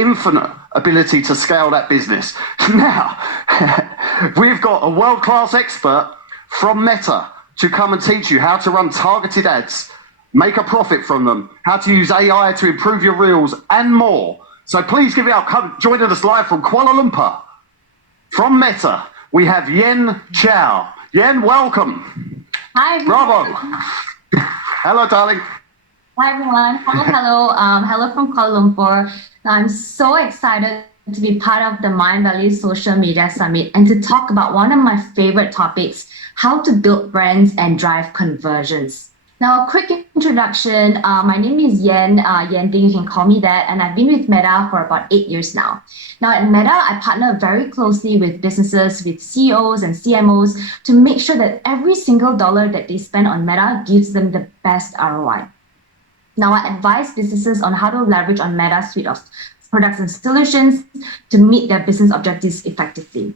infinite ability to scale that business. Now, we've got a world-class expert from Meta to come and teach you how to run targeted ads, make a profit from them, how to use AI to improve your reels, and more. So please give it up. Come joining us live from Kuala Lumpur. From Meta, we have Yen Chow. Yen, welcome. Hi, everyone. Bravo. Hello, darling. Hi, everyone. Hello from Kuala Lumpur. Now, I'm so excited to be part of the Mind Valley Social Media Summit and to talk about one of my favorite topics, how to build brands and drive conversions. Now, a quick introduction. My name is Yen. Yen Ding, you can call me that. And I've been with Meta for about 8 years now. Now, at Meta, I partner very closely with businesses, with CEOs and CMOs to make sure that every single dollar that they spend on Meta gives them the best ROI. Now, I advise businesses on how to leverage on Meta's suite of products and solutions to meet their business objectives effectively.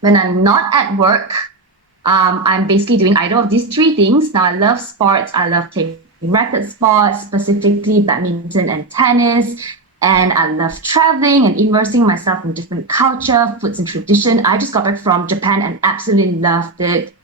When I'm not at work, I'm basically doing either of these three things. Now, I love sports. I love playing racket sports, specifically badminton and tennis. And I love traveling and immersing myself in different culture, foods and tradition. I just got back from Japan and absolutely loved it.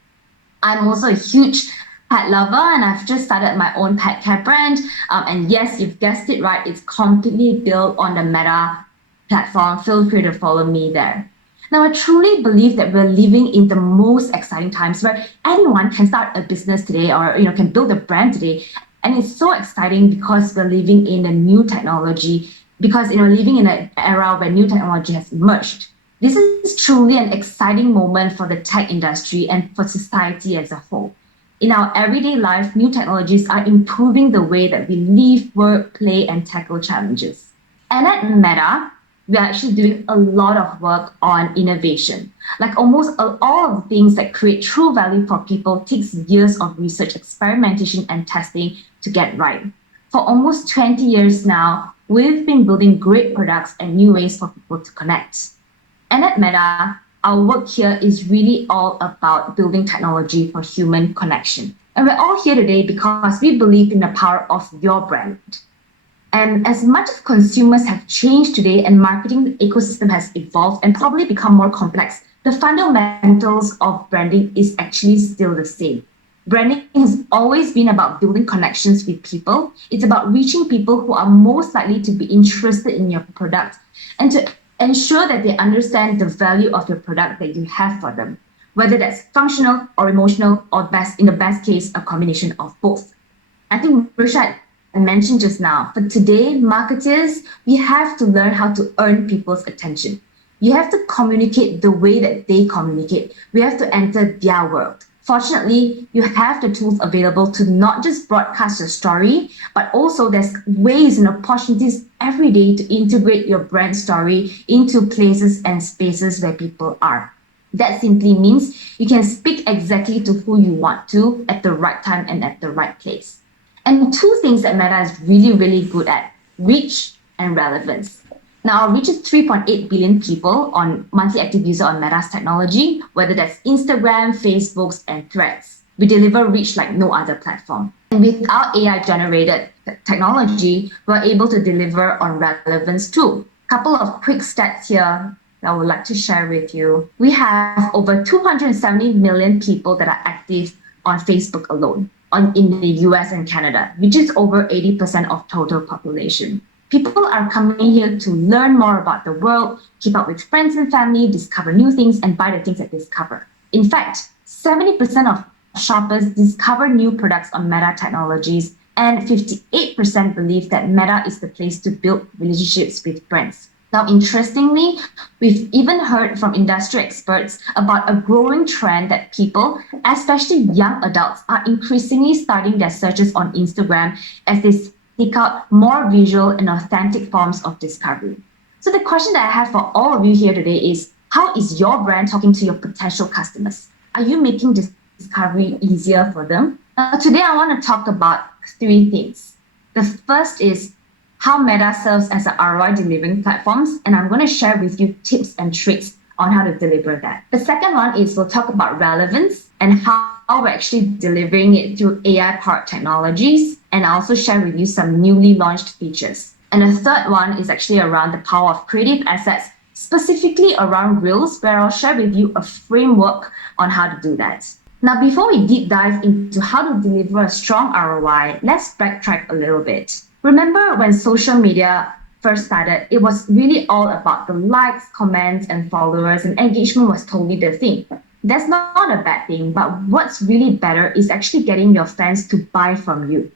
I'm also a huge pet lover, and I've just started my own pet care brand. And yes, you've guessed it right. It's completely built on the Meta platform. Feel free to follow me there. Now, I truly believe that we're living in the most exciting times where anyone can start a business today or can build a brand today. And it's so exciting because we're living in a new technology, because living in an era where new technology has emerged. This is truly an exciting moment for the tech industry and for society as a whole. In our everyday life, new technologies are improving the way that we live, work, play, and tackle challenges. And at Meta, we're actually doing a lot of work on innovation. Like almost all of the things that create true value for people takes years of research, experimentation, and testing to get right. For almost 20 years now, we've been building great products and new ways for people to connect. And at Meta, our work here is really all about building technology for human connection. And we're all here today because we believe in the power of your brand. And as much as consumers have changed today and marketing ecosystem has evolved and probably become more complex, the fundamentals of branding is actually still the same. Branding has always been about building connections with people. It's about reaching people who are most likely to be interested in your product and to ensure that they understand the value of your product that you have for them, whether that's functional or emotional or in the best case, a combination of both. I think Rishad mentioned just now, for today, marketers, we have to learn how to earn people's attention. You have to communicate the way that they communicate. We have to enter their world. Fortunately, you have the tools available to not just broadcast your story, but also there's ways and opportunities every day to integrate your brand story into places and spaces where people are. That simply means you can speak exactly to who you want to at the right time and at the right place. And two things that Meta is really, really good at, reach and relevance. Now, our reach is 3.8 billion people on monthly active user on Meta's technology, whether that's Instagram, Facebook, and Threads. We deliver reach like no other platform. And with our AI-generated technology, we're able to deliver on relevance too. Couple of quick stats here that I would like to share with you. We have over 270 million people that are active on Facebook alone. In the US and Canada, which is over 80% of total population. People are coming here to learn more about the world, keep up with friends and family, discover new things, and buy the things that they discover. In fact, 70% of shoppers discover new products on Meta technologies, and 58% believe that Meta is the place to build relationships with brands. Now, interestingly, we've even heard from industry experts about a growing trend that people, especially young adults, are increasingly starting their searches on Instagram as they seek out more visual and authentic forms of discovery. So the question that I have for all of you here today is, how is your brand talking to your potential customers? Are you making this discovery easier for them? Today, I want to talk about three things. The first is how Meta serves as a ROI delivering platforms, and I'm going to share with you tips and tricks on how to deliver that. The second one is we'll talk about relevance and how we're actually delivering it through AI-powered technologies, and I'll also share with you some newly launched features. And the third one is actually around the power of creative assets, specifically around Reels, where I'll share with you a framework on how to do that. Now, before we deep dive into how to deliver a strong ROI, let's backtrack a little bit. Remember when social media first started, it was really all about the likes, comments, and followers, and engagement was totally the thing. That's not a bad thing, but what's really better is actually getting your fans to buy from you.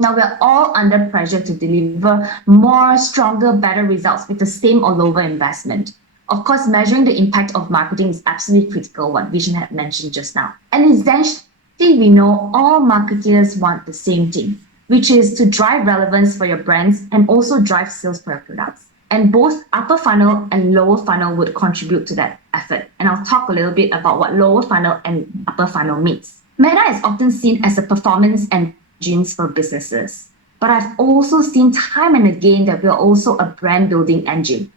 Now we're all under pressure to deliver more, stronger, better results with the same or lower investment. Of course, measuring the impact of marketing is absolutely critical, what Vision had mentioned just now. And essentially, we know all marketers want the same thing, which is to drive relevance for your brands and also drive sales for your products. And both upper funnel and lower funnel would contribute to that effort. And I'll talk a little bit about what lower funnel and upper funnel means. Meta is often seen as a performance engine for businesses, but I've also seen time and again that we're also a brand building engine.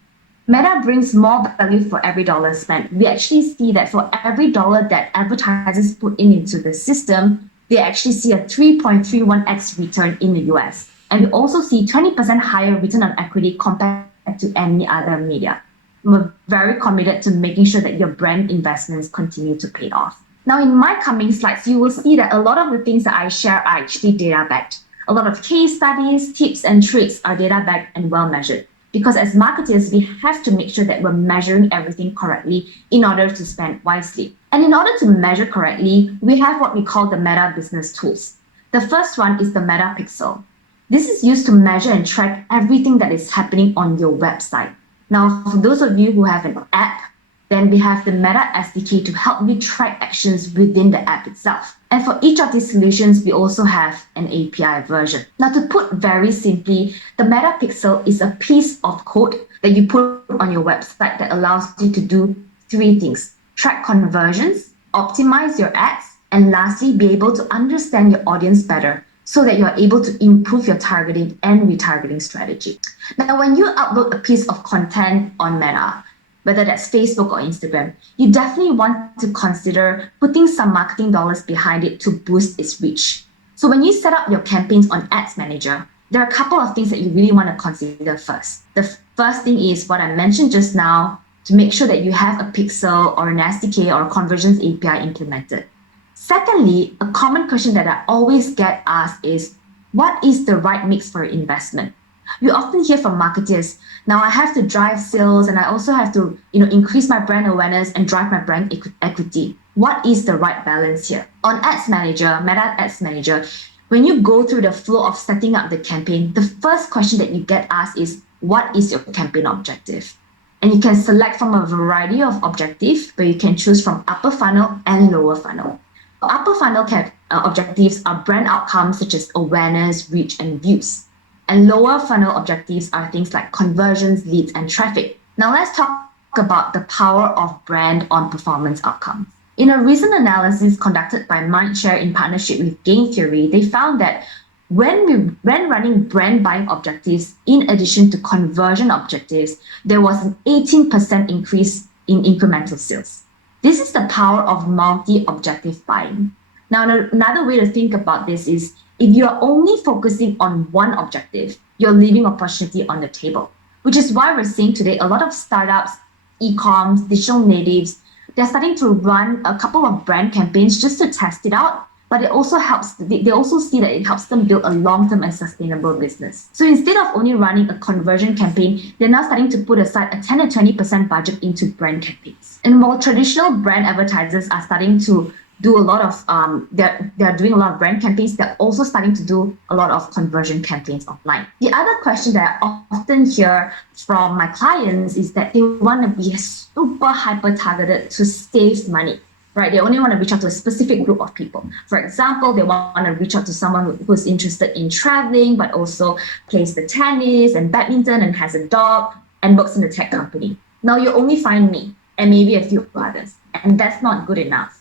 Meta brings more value for every dollar spent. We actually see that for every dollar that advertisers put into the system, they actually see a 3.31x return in the US. And we also see 20% higher return on equity compared to any other media. We're very committed to making sure that your brand investments continue to pay off. Now, in my coming slides, you will see that a lot of the things that I share are actually data-backed. A lot of case studies, tips, and tricks are data-backed and well-measured. Because as marketers, we have to make sure that we're measuring everything correctly in order to spend wisely. And in order to measure correctly, we have what we call the Meta business tools. The first one is the Meta Pixel. This is used to measure and track everything that is happening on your website. Now, for those of you who have an app, then we have the Meta SDK to help you track actions within the app itself. And for each of these solutions, we also have an API version. Now, to put very simply, the Meta Pixel is a piece of code that you put on your website that allows you to do three things: track conversions, optimize your ads, and lastly, be able to understand your audience better so that you're able to improve your targeting and retargeting strategy. Now, when you upload a piece of content on Meta, whether that's Facebook or Instagram, you definitely want to consider putting some marketing dollars behind it to boost its reach. So when you set up your campaigns on Ads Manager, there are a couple of things that you really want to consider first. The first thing is what I mentioned just now, to make sure that you have a pixel or an SDK or a conversions API implemented. Secondly, a common question that I always get asked is, what is the right mix for investment? We often hear from marketers, now I have to drive sales and I also have to increase my brand awareness and drive my brand equity. What is the right balance here? On Ads Manager, Meta Ads Manager, when you go through the flow of setting up the campaign, the first question that you get asked is, what is your campaign objective? And you can select from a variety of objectives, but you can choose from upper funnel and lower funnel. Upper funnel objectives are brand outcomes such as awareness, reach, and views. And lower funnel objectives are things like conversions, leads, and traffic. Now let's talk about the power of brand on performance outcomes. In a recent analysis conducted by Mindshare in partnership with Game Theory, they found that when running brand buying objectives in addition to conversion objectives, there was an 18% increase in incremental sales. This is the power of multi-objective buying. Now, another way to think about this is, if you're only focusing on one objective, you're leaving opportunity on the table, which is why we're seeing today a lot of startups, e-coms, digital natives, they're starting to run a couple of brand campaigns just to test it out, but it also helps, they also see that it helps them build a long-term and sustainable business. So instead of only running a conversion campaign, they're now starting to put aside a 10 to 20% budget into brand campaigns. And while traditional brand advertisers are starting to do a lot of, they're doing a lot of brand campaigns, they're also starting to do a lot of conversion campaigns offline. The other question that I often hear from my clients is that they want to be super hyper targeted to save money, right? They only want to reach out to a specific group of people. For example, they want to reach out to someone who's interested in traveling, but also plays the tennis and badminton and has a dog and works in a tech company. Now you only find me and maybe a few others, and that's not good enough.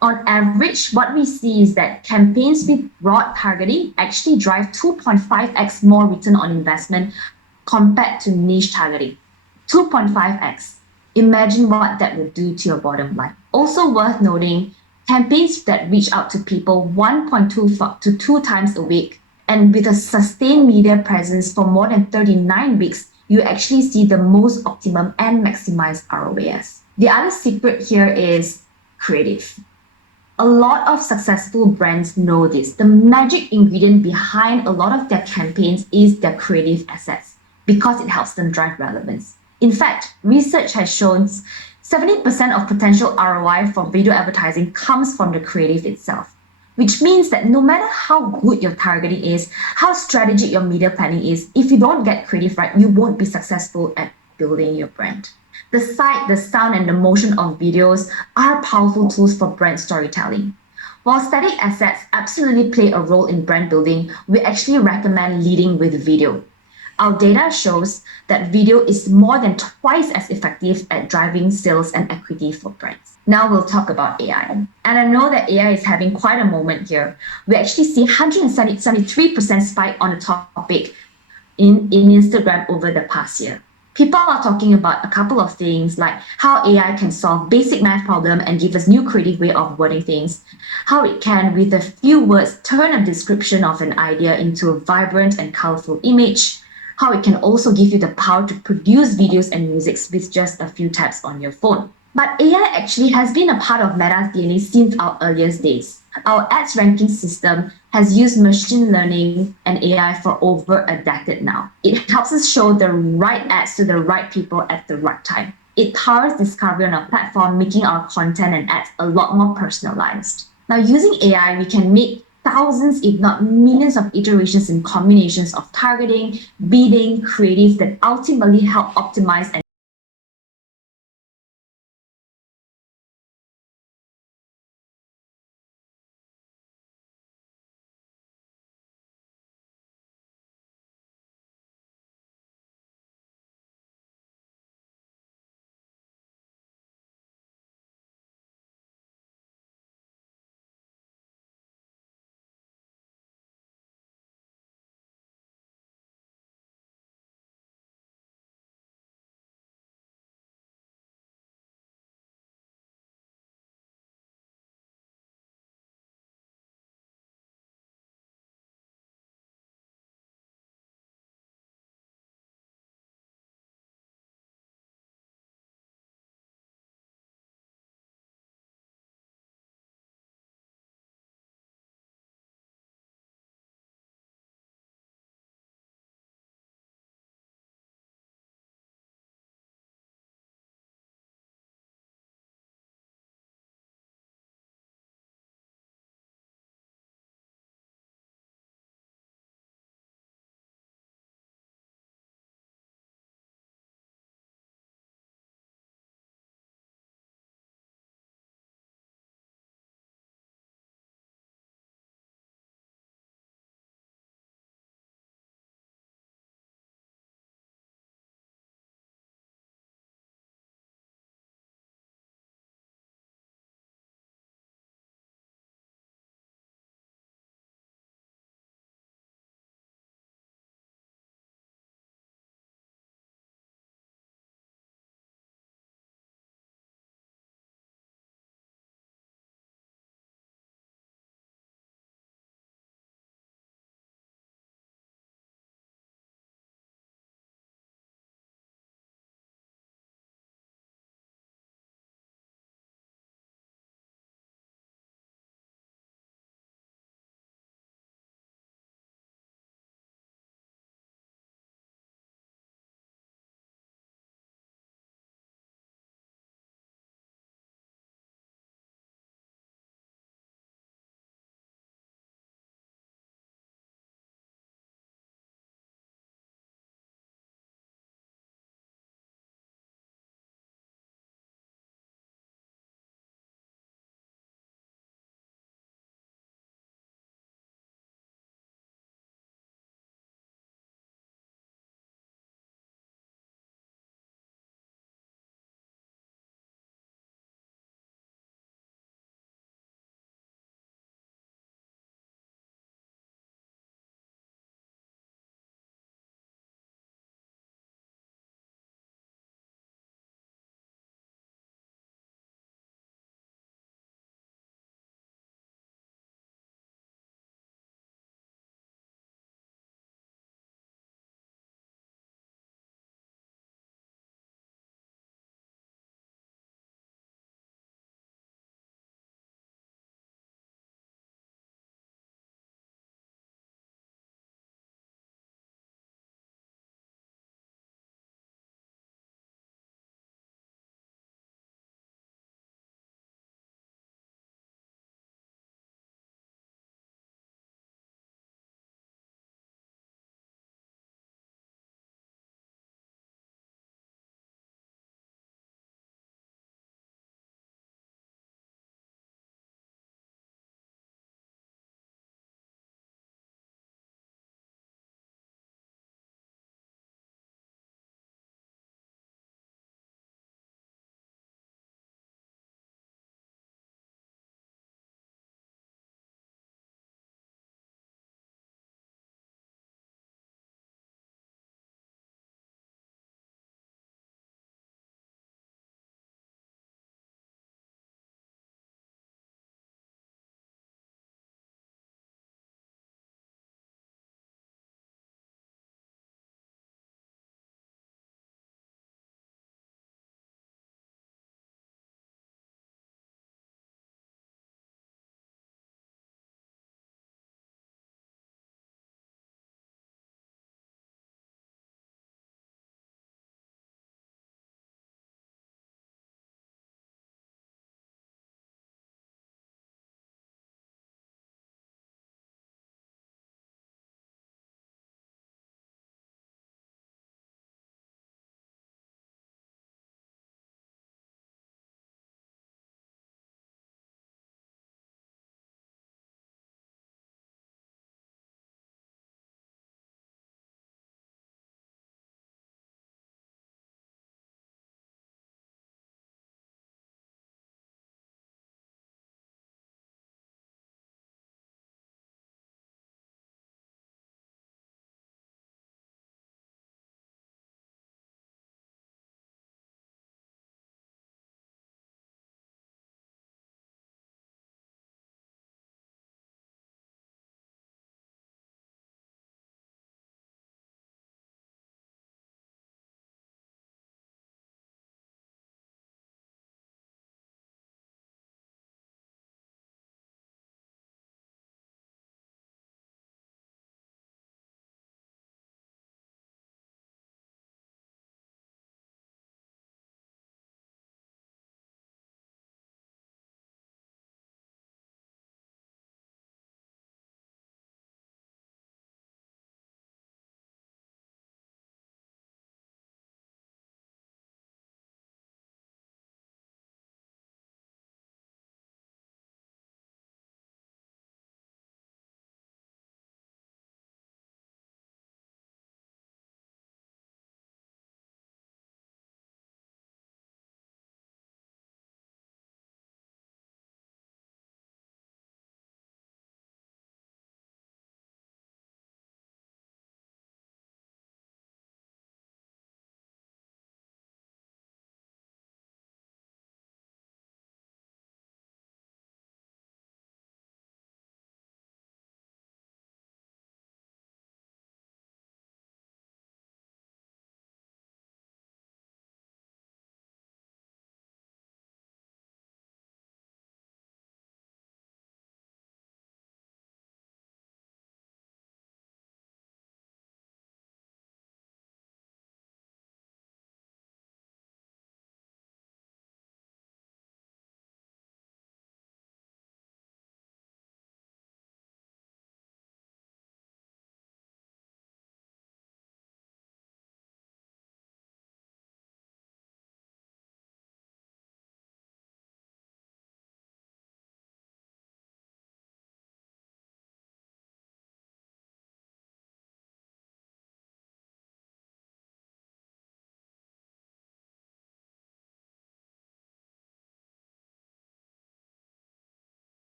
On average, what we see is that campaigns with broad targeting actually drive 2.5x more return on investment compared to niche targeting. 2.5x. Imagine what that would do to your bottom line. Also worth noting, campaigns that reach out to people 1.2 to 2 times a week And with a sustained media presence for more than 39 weeks, you actually see the most optimum and maximized ROAS. The other secret here is creative. A lot of successful brands know this. The magic ingredient behind a lot of their campaigns is their creative assets because it helps them drive relevance. In fact, research has shown 70% of potential ROI for video advertising comes from the creative itself, which means that no matter how good your targeting is, how strategic your media planning is, if you don't get creative right, you won't be successful at building your brand. The sight, the sound, and the motion of videos are powerful tools for brand storytelling. While static assets absolutely play a role in brand building, we actually recommend leading with video. Our data shows that video is more than twice as effective at driving sales and equity for brands. Now we'll talk about AI. And I know that AI is having quite a moment here. We actually see 173% spike on the topic in Instagram over the past year. People are talking about a couple of things like how AI can solve basic math problem and give us new creative way of wording things, how it can, with a few words, turn a description of an idea into a vibrant and colorful image, how it can also give you the power to produce videos and music with just a few taps on your phone. But AI actually has been a part of Meta's DNA since our earliest days. Our ads ranking system has used machine learning and AI for over a decade now. It helps us show the right ads to the right people at the right time. It powers discovery on our platform, making our content and ads a lot more personalized. Now, using AI, we can make thousands, if not millions of iterations and combinations of targeting, bidding, creative that ultimately help optimize and